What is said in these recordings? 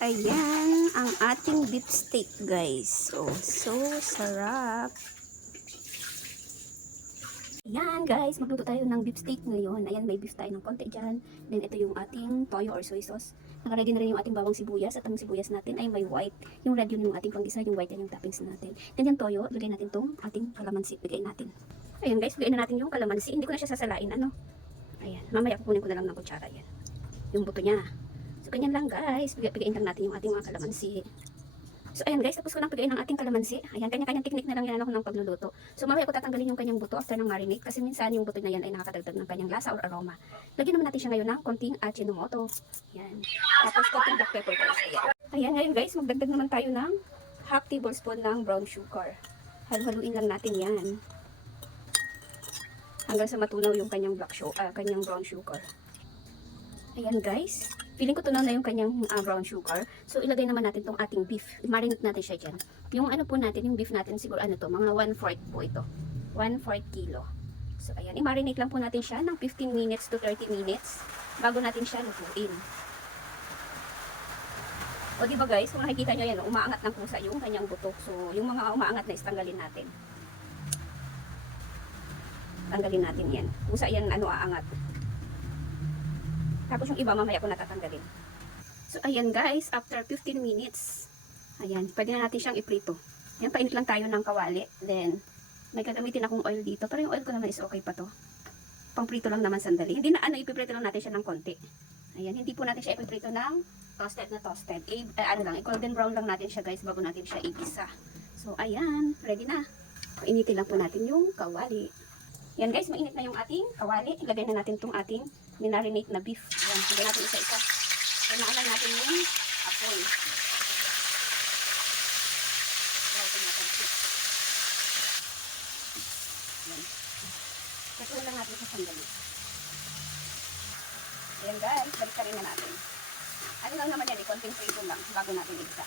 Ayan, ang ating beef steak, guys. Oh, so sarap. Ayan, guys, magluto tayo ng beef steak ngayon. Ayan, may beef tayo ng konti dyan. Then, ito yung ating toyo or soy sauce. Nakalagay na rin yung ating bawang sibuyas. At ang sibuyas natin ay may white. Yung red yun yung ating panggisa, yung white yan yung toppings natin. Then, yung toyo, lagay natin tong ating kalamansi. Bigay natin. Ayan, guys, bigay na natin yung kalamansi. Hindi ko na siya sasalain, ano. Ayan, mamaya kukunin ko na lang ng kutsara yan. Yung buto niya. So, ganyan lang, guys. Bigayin lang natin yung ating mga kalamansi. So, ayan guys, tapos ko nang pigayin ang ating kalamansi. Ayan, kanya-kanyang technique na lang yan ako ng pagluluto. So, mamaya ko tatanggalin yung kanyang buto after ng marinate kasi minsan yung buto na yan ay nakakadagdag ng kanyang lasa or aroma. Lagyan naman natin siya ngayon ng konting Ajinomoto. Ayan. Tapos konting black pepper guys. Ayan. Ayan, ngayon guys, magdagdag naman tayo ng half tablespoon ng brown sugar. Halu-haluin lang natin yan. Hanggang sa matunaw yung kanyang kanyang brown sugar. Ayan guys. Feeling ko tunaw na yung kanyang brown sugar. So, ilagay naman natin tong ating beef. Marinate natin siya dyan. Yung ano po natin, yung beef natin, siguro ano to, mga 1/4 po ito. 1/4 kilo. So, ayan. I-marinate lang po natin siya ng 15 minutes to 30 minutes bago natin siya lutuin. O, diba guys, kung nakikita nyo yan, umaangat ng pusa yung kanyang buto. So, yung mga umaangat na istanggalin natin. Tanggalin natin yan. Pusa yan, aangat. Tapos yung iba mamaya ko natatanggalin. So ayan guys, after 15 minutes, ayan, pwede na natin siyang iprito. Ayan, painit lang tayo ng kawali. Then, may gagamitin akong oil dito. Pero yung oil ko naman is okay pa to. Pangprito lang naman sandali. Hindi na ipiprito lang natin siya ng konti. Ayan, hindi po natin siya ipiprito ng toasted na toasted. I-golden brown lang natin siya guys bago natin siya igisa. So ayan, ready na. Painitin lang po natin yung kawali. Yan guys, mainit na yung ating kawali. Ilagay na natin itong ating minarinate na beef. Yan, ilagay natin isa-isa. Pinaalan natin yung apoy. Yan. Patuloy lang natin sa sandali. Yan guys, balik ka rin na natin. Ano lang naman yan, konting prito lang bago natin igisa.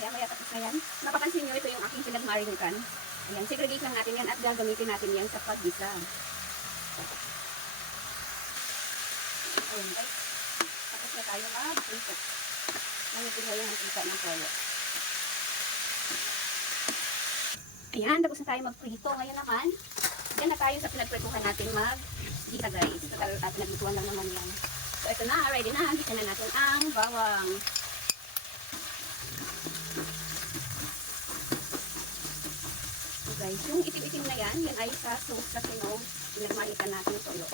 Maya tapos na yan. Napapansin nyo, ito yung aking pinagmarinitan. Ayan, segregate lang natin yan at gagamitin natin yan sa paggisa. Ayan guys. Tapos na tayo mag-prito. Nangitin na yung kita ng toyo. Ayan, tapos na tayo mag-prito. Ngayon naman, yan na tayo sa pinagprituhan natin mag-gisa guys. Pinaglutuan lang naman yan. So ito na, ready na. Gisa na natin ang bawang. Guys, yung itim-itim na yan ay sa sauce kasi no, pinagmalitan natin yung toyo.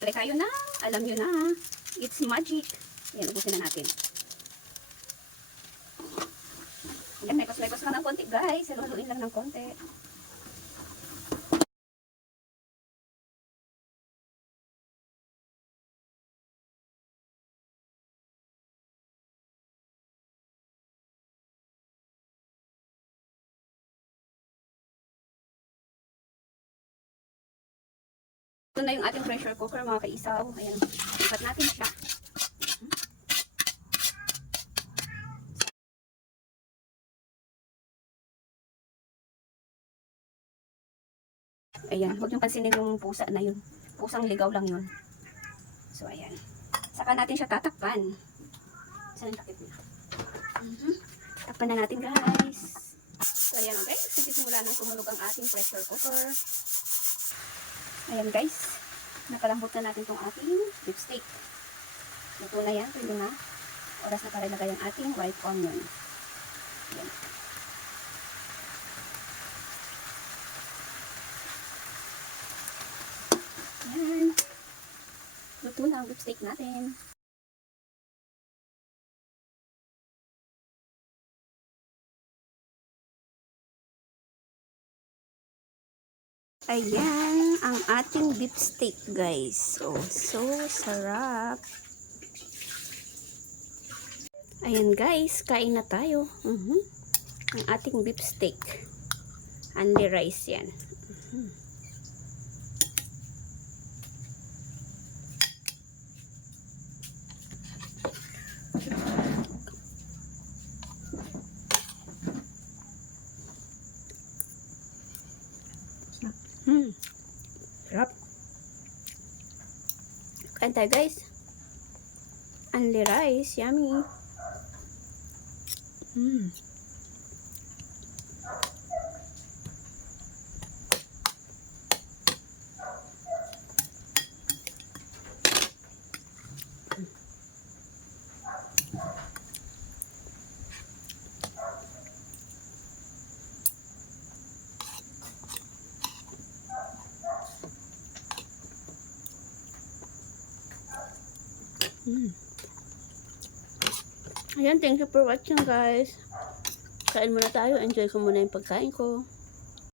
Try kayo na, alam nyo na, it's magic. Ayan, ubusin na natin. Ayan, mekos-mekos lang ng konti guys, haluin lang ng konti. Ito na yung ating pressure cooker mga kaisaw. Ayan, ipat natin siya. Ayan, huwag niyong pansinin yung pusa na yun. Pusang ligaw lang yun. So, ayan. Saka natin siya tatakpan. Saan yung takip niya? Takpan na natin guys. So, ayan guys. Nagsisimula nang tumunog ang ating pressure cooker. Ayan guys. Napalambot na natin itong ating beef steak. Luto na yan. Pwede na. Oras na para ilagay ang ating white onion. Ayan. Ayan. luto na ang beef steak natin. Ayan, ang ating beef steak, guys. Oh, so sarap. Ayan, guys, kain na tayo. Ang ating beef steak. Only rice yan. Sarap. Kain tayo, guys. Only rice. Yummy. Ayan, thank you for watching, guys. Kain muna tayo. Enjoy ko muna yung pagkain ko.